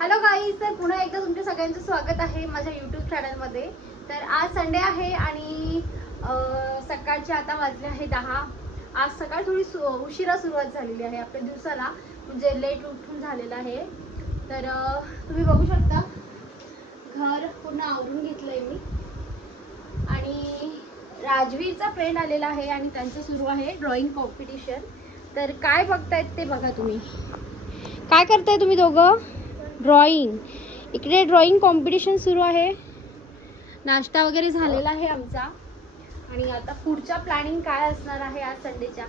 Hello गाई तर पुन्हा एकदा तुमच्या सगळ्यांचं स्वागत आहे माझ्या यूट्यूब चॅनलमध्ये तर आज संडे आहे आणि सकाळचे आता वाजले आहे दहा. आज सकाळ थोडी सु उशिरा सुरुवात झालेली आहे आपल्या दिवसाला म्हणजे लेट उठून झालेलं आहे. तर तुम्ही बघू शकता घर पूर्ण आवरून घेतलंय मी. आणि राजवीरचा फ्रेंड आलेला आहे आणि त्यांचं सुरू आहे ड्रॉइंग कॉम्पिटिशन तर काय बघतायत ते बघा तुम्ही. काय करताय तुम्ही दोघं? ड्रॉइंग इकडे ड्रॉइंग कॉम्पिटिशन सुरू आहे. नाश्ता वगैरे झालेला आहे आमचा. आणि आता पुढच्या प्लॅनिंग काय असणार आहे आज संडेच्या?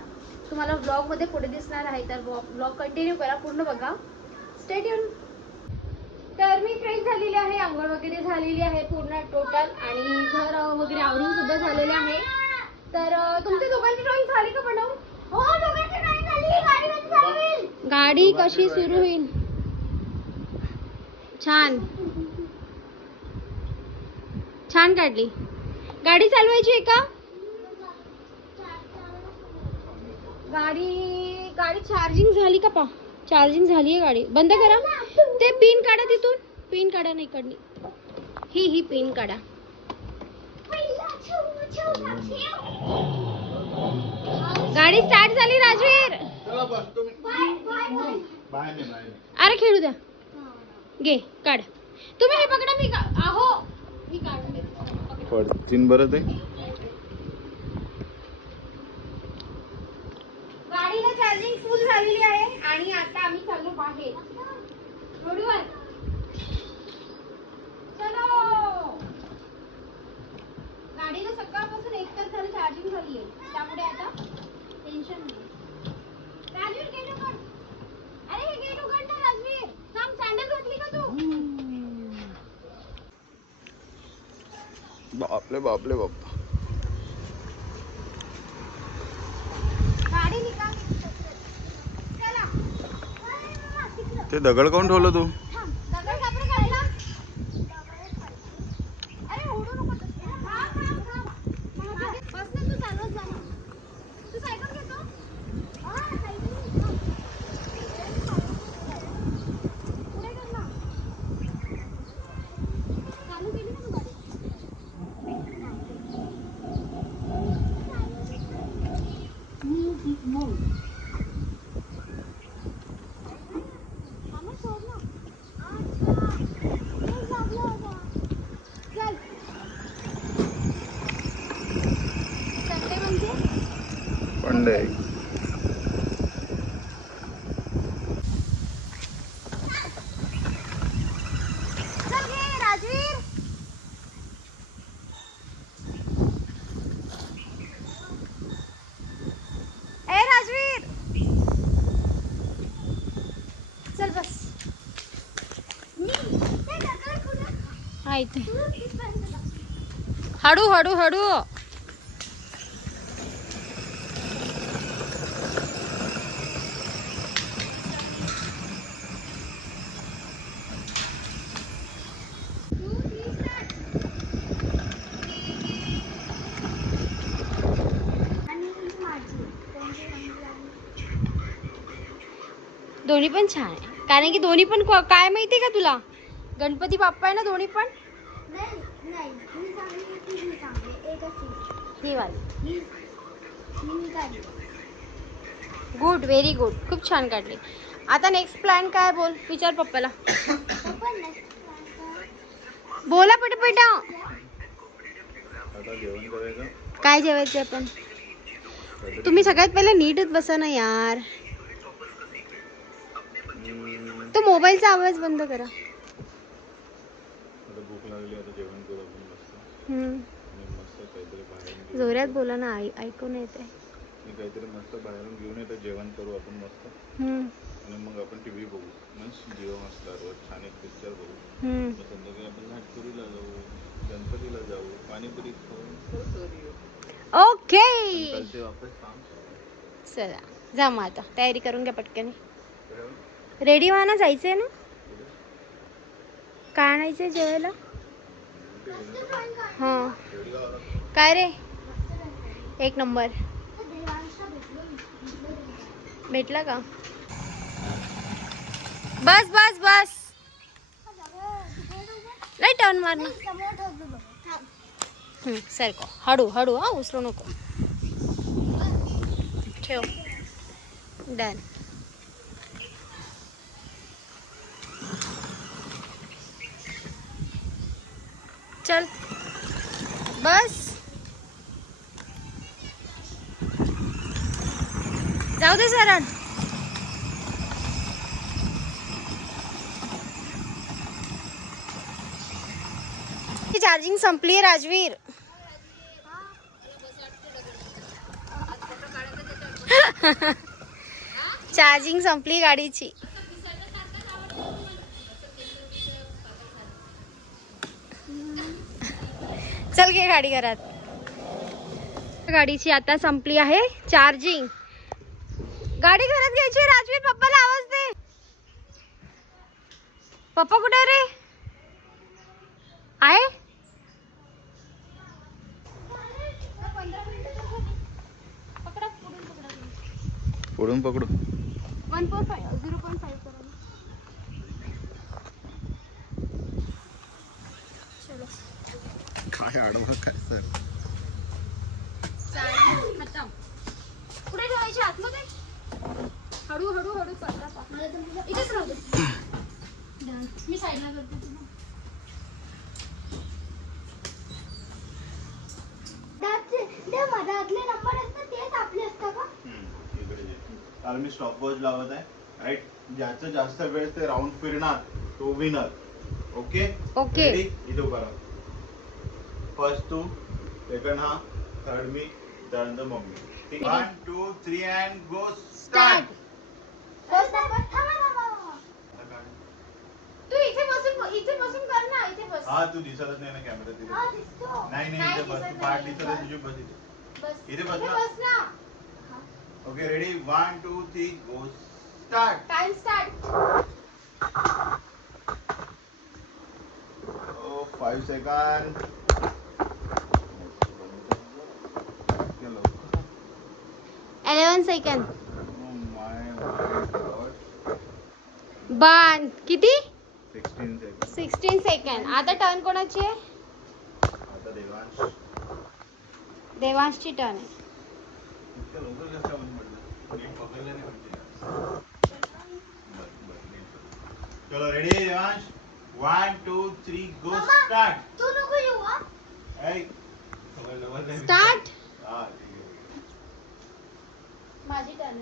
तुम्हाला ब्लॉगमध्ये पुढे दिसणार आहे तर ब्लॉग कंटिन्यू करा पूर्ण बघा. स्टेडियम तर मी फ्रेश झालेली आहे आंघोळ वगैरे झालेली आहे पूर्ण टोटल आणि घर वगैरे आवरून सुद्धा झालेले आहे. तर तुमच्या दोघांची ड्रॉइंग झाली का बनवून हो गाडी कशी सुरू होईल? छान. छान काढली. गाडी चालवायची आहे का? गाडी गाडी चार्जिंग झाली का पा? चार्जिंग झाली आहे गाडी. बंद करा. ते पिन काढा तिथून. पिन काढा नाही काढली. ही ही पिन काढा. गाडी स्टार्ट झाली राजवीर. अरे खेळू द्या. घे काढ. तुम्ही हे पकडा मी आहो मी काढून देते. पडतीन बरं ते. गाडीला चार्जिंग फुल झालेली आहे आणि आता आम्ही चाललो बाहेर. रोडवर. चलो. गाडीला सकाळपासून एक तास झालं चार्जिंग झाली आहे त्यामुळे आता टेन्शन नाही राजवीर गेट उघड अरे हे गेट उघड ना राजवीर थांब सँडल घातली का तू बापले बापले बाप ते दगड काऊन ठेवलं तू थांब दगड कापड काढला अरे उडू नको तसं. थांब, थांब, थांब. मागे. बस ना तू चालवत जा ना. तू सायकल घेतो हा, सायकल घेतो. पुढे कर ना. चालू केली का तू गाडी? मामा सोड ना. अच्छा. लय लागलं होतं. चल. संडे म्हणजे पंडे चल घे राजवीर ए राजवीर चल बस हा इथे हळू हळू हळू दोन्ही पण छान आहे. कारण की दोन्ही पण काय माहितीये का तुला? गणपती बाप्पा आहे ना दोन्ही पण? गुड व्हेरी गुड खूप छान काढली. आता नेक्स्ट प्लॅन काय बोल? विचार पप्पाला. बोला पटपट. काय जेवायचं आपण? तुम्ही सगळ्यात पहिले नीटच बसा ना यार. तो मोबाईलचा आवाज बंद करा. जोरात बोला ना ऐ- ऐकून येते. मी काहीतरी मस्त बाहेरून घेऊन येतो जेवण करू आपण मस्त. आणि मग आपण टीव्ही बघू. मस्त जिओ हॉटस्टारवर छान एक पिक्चर बघू. मग संध्याकाळी आपण जाऊ गणपतीला जाऊ पाणीपुरी येऊ. ओके. वापस काम. चला जा मग आता. तयारी करून घ्या पटकन. रेडी व्हा ना जायचंय ना? काय आणायचंय जेवायला? हां. काय रे? एक नंबर. भेटला का? बस बस बस. नाही टर्न मार समोर ठेवतो हळू हळू हा उचलू नको. ठेव. डन चल. बस. जाऊ दे सरण चार्जिंग संपली आहे राजवीर. चार्जिंग संपली गाडीची. चल घे गाडी घरात. गाडीची आता संपली आहे चार्जिंग. गाडी घरात घ्यायची राजवीर पप्पाला आवाज़ दे. पप्पा कुठे रे? आहे? पुढून पकडू. वन झिरो पॉईंट फाईव्ह करा चलो काय आडवा काय सर कुठे ठेवायची आतमध्ये हळू हळू हळू पडला पा. इथेच राहू मी साईडला करते तुला मधातले नंबर आहेत तेच आपले असतात का कारण मी स्टॉप लावत आहे राईट ज्याचं जास्त वेळ ते राऊंड फिरणार तो विनर ओके. ओके इथे उभा राहा. first two, second half, third me, then the mommy. One, two, three, and go start. First start. तू इथे बसून इथे बसून कर ना इथे बस. हाँ तू दिसत नाही ना कॅमेऱ्यात तिथे. नाही नाही इथे बस. पाठ दिसत तुझे बस इथे. इथे बस ना. Okay ready one two three go start time start five second one second one किती? सिक्स्टीन सेकंड आता टर्न कोणाची आहे? देवांशची टर्न आहे. चलो ready Devansh? One two three go start start माझी टर्न.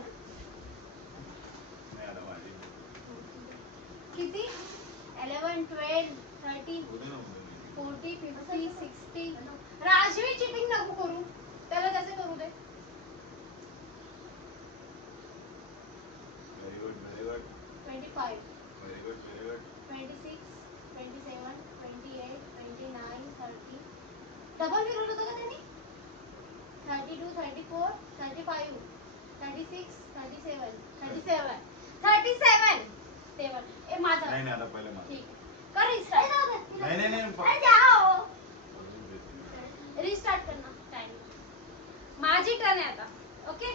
किती eleven twelve thirty. Forty fifty sixty Rajvi cheating नको करू त्याला त्याचे करू दे Very good, very good, twenty five very good, very good. Twenty six twenty seven twenty eight twenty nine thirty double फिरवलं होतं का त्यांनी thirty two thirty four thirty five 36 37 37 37 7 ए माझा. नाही नाही आता पहिले ठीक. कर रिस्टार्ट नाही नाही नाही जाओ. रिस्टार्ट करना. टाइम माझी टर्न है आता. ओके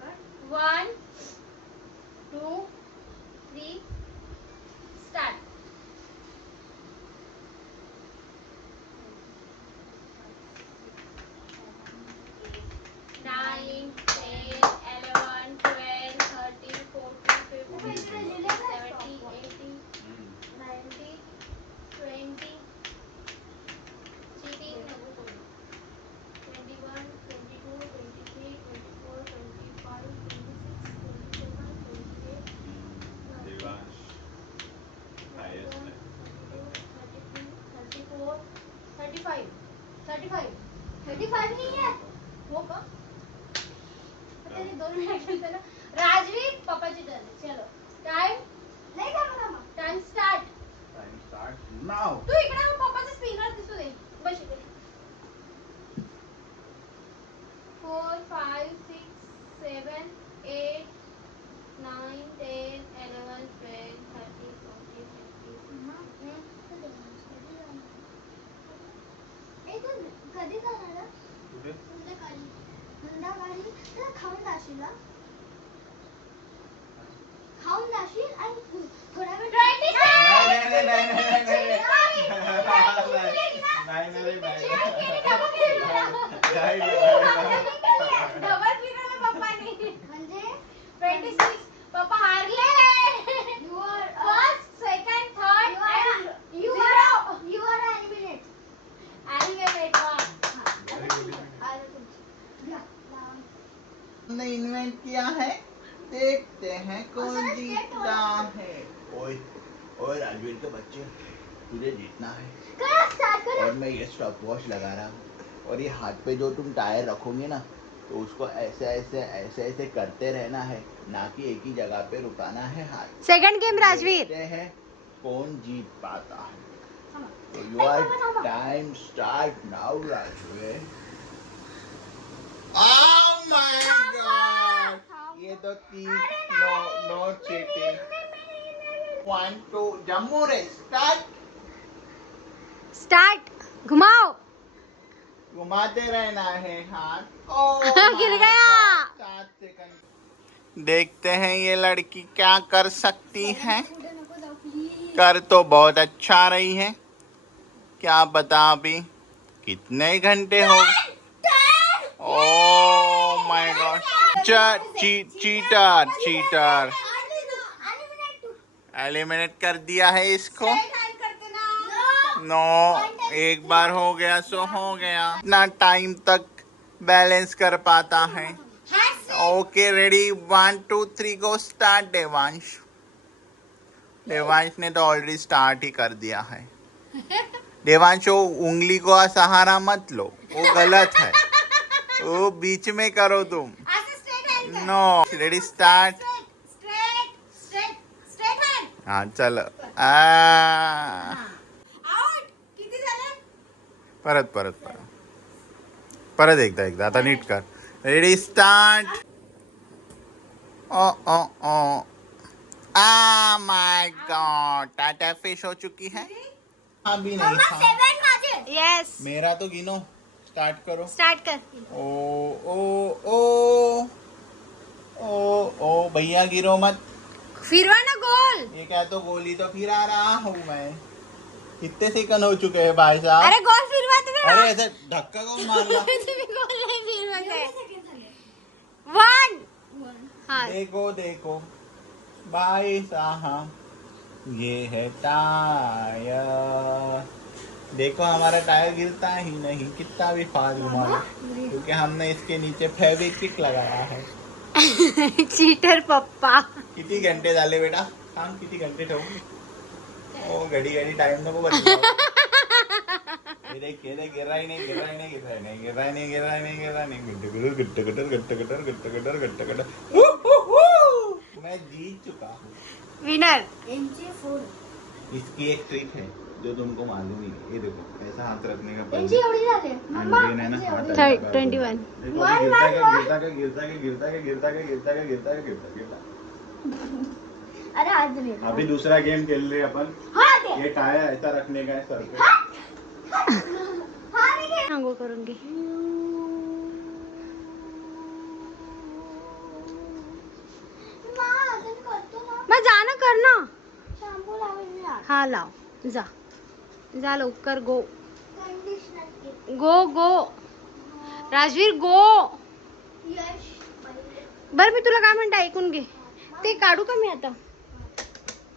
कर. 1 2 स्टार्ट दोन ना राजवीर पप्पाची टर्न चलो टाइम नाही. Time start Time start now. तू इकडे पप्पाचा स्पिनर दिसू दे बस इकडे four five six seven eight nine ten eleven twelve thirty forty fifty कधी? कुठे संध्याकाळी. संध्याकाळी Ashila. Hound Ashil and थोड़ा मैं ड्राइव भी नहीं नहीं नहीं नहीं नहीं नहीं नहीं नहीं डबल फिरवलं पप्पानी म्हणजे 26 ने इन्वेंट किया है? देखते हैं कौन जीतता है। ओए ओए राजवीर के बच्चे तुझे जीतना है। करा स्टार्ट करा। और मैं ये स्टॉप वॉच लगा रहा हूँ। और ये हाथ पे जो तुम टायर रखोगे ना तो उसको ऐसे ऐसे ऐसे ऐसे करते रहना है ना कि एक ही जगह पे रुकाना है हाथ। Second game Rajveer. देखते हैं कौन जीत पाता है। तो थांबा, थांबा. Time start now Rajveer. Oh my god! ये तो तीन no no cheating one two Jammu रे स्टार्ट स्टार्ट घुमाओ. घुमाते रहना है हाथ. ओ गिर गया। सात सेकंड देखते हैं ये लड़की क्या कर सकती है? कर तो बहुत अच्छा रही है. क्या बता अभी? कितने घंटे हो ओ my god cheater cheater eliminate कर दिया है इसको। नो एक बार हो गया सो हो गया। इतना टाइम तक बैलेंस कर पाता है। Okay ready one two three go start Devansh Devansh ने तो ऑलरेडी स्टार्ट ही कर दिया है। देवांश वो उंगली को सहारा मत लो वो गलत है। वो बीच में करो तुम। नो रेडी स्टार्ट हाँ चलो। परत परत परत। परत एकदा एकदा आता नीट कर। Ready start oh oh oh. A my god टाटा फ़िश हो चुकी है। अभी नहीं था। यस मेरा तो गिनो। स्टार्ट करो। स्टार्ट कर ओ ओ ओ ओ ओ भैया गिरो मत। फिरवा ना गोल। ये क्या तो गोली तो फिरा रहा हूँ मैं। कितने सेकंड हो चुके हैं भाई साहब? अरे गोल फिरवा तुम्ही अरे ऐसे धक्का कौन मार रहा तुम्ही गोल नाही फिरवत आहे वन। हा। देखो देखो। भाई साहब ये है टायर। देखो हमारा टायर गिरता ही नहीं कितना भी फास्ट घुमा लो क्योंकि हमने इसके नीचे फेविक्विक लगाया है। चीटर पप्पा। किती घंटे झाले बेटा? सांग किती घंटे ठेवू ओ घडी घडी टाइम नको बदलू हे देख हे देख गिर रहा ही नहीं गिर रहा ही नहीं गिर रहा ही नहीं गिर रहा ही नहीं गिर रहा ही नहीं गिर रहा नहीं। गुट्ट गुट्ट गुट्ट गुट्ट गुट्ट गुट्ट गुट्ट गुट्ट गुट्ट गुट्ट हू, हू, हू। मैं जीत चुका हूँ। विनर इसकी एक ट्रिक है। जो तुमको मालूम ही ये देखो ऐसा हाथ रखने का इंची उड़ी जाते हैं। हाँ, मम्मा थर्ड 21 वन। गिरता के गिरता के गिरता के गिरता के गिरता के गिरता के गिरता गिरता अरे आज दे अभी दूसरा गेम खेल ले अपन। हाँ दे। ये टायर ऐसा रखने का है सर पे। हाँ नहीं रंगो करूँगी। माँ अगर करतो ना। मैं जाना करना। शैंपू लाओ हाँ लाओ। जा। जा लवकर गो. गो गो. राजवीर गो. बर मी तुला काय म्हणते ऐकून घे. ते काढू का मी आता?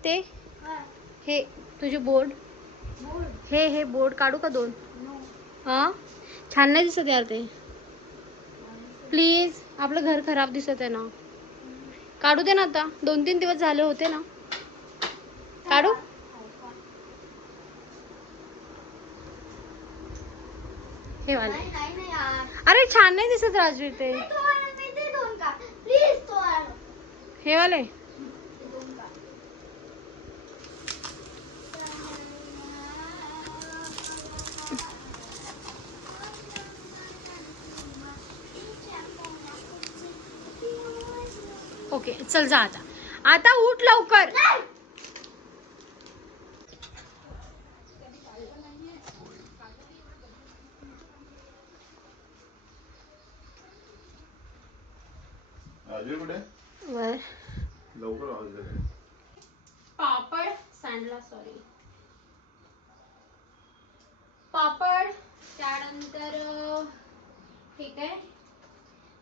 ते? हे. तुझे बोर्ड. हे हे बोर्ड काढू का दोन? हा? छान नाही दिसत यार ते. प्लीज आपलं घर खराब दिसत आहे ना. काढू दे ना आता. दोन तीन दिवस झाले होते ना. काढू? हे वाले. अरे छान नाही दिसत राजू ते हे वाले. ओके चल जा आता. आता उठ लवकर.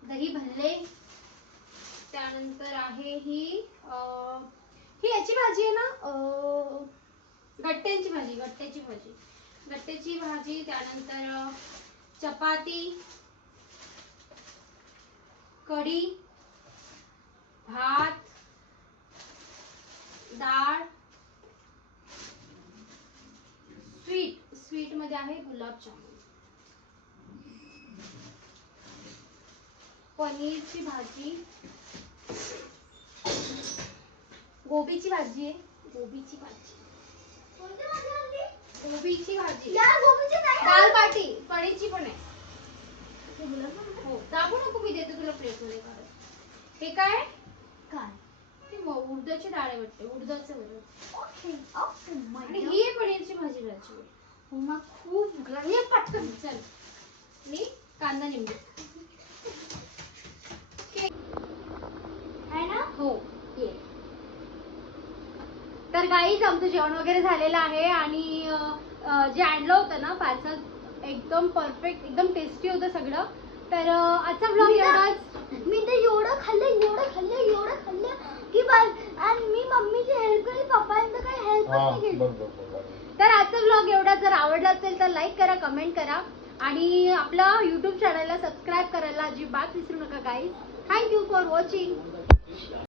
दही भल्ले. त्यानंतर आहे ही ही याची भाजी आहे ना गट्ट्यांची भाजी गट्ट्याची भाजी. गट्ट्याची भाजी त्यानंतर चपाती कढी भात डाळ स्वीट. स्वीटमध्ये आहे गुलाबजामुन. पनीरची भाजी. गोबीची भाजी आहे. गोबीची भाजी? गोबीची भाजी. यार गोबीची नाही दाल बाटी पनीरची पण आहे. हे हो. दाबू नको मी देते तुला प्लेटमध्ये हे काय? काय? ते उडदाची डाळ आहे वाटते. उडदाचं वरण ओके ओके आणि माय ही आहे पनीरची भाजी घरची हो खूप पटकन चल. मी कांदा निंबू. हो ये. तर गाईच आमचं जेवण वगैरे झालेलं आहे आणि जे आणलं होतं ना पार्सल एकदम परफेक्ट एकदम टेस्टी होतं सगळं. तर आजचा ब्लॉग एवढाच. मी तर एवढं खाल्लं एवढं खाल्लं एवढं खाल्लं की बस. आणि मी मम्मीची हेल्प केली पप्पांचं काही हेल्पच नाही केली. तर आजचा ब्लॉग एवढा जर आवडला असेल तर लाईक करा कमेंट करा. आणि आपलं युट्यूब चॅनलला सबस्क्राईब करायला अजिबात विसरू नका गाईज थँक्यू फॉर वॉचिंग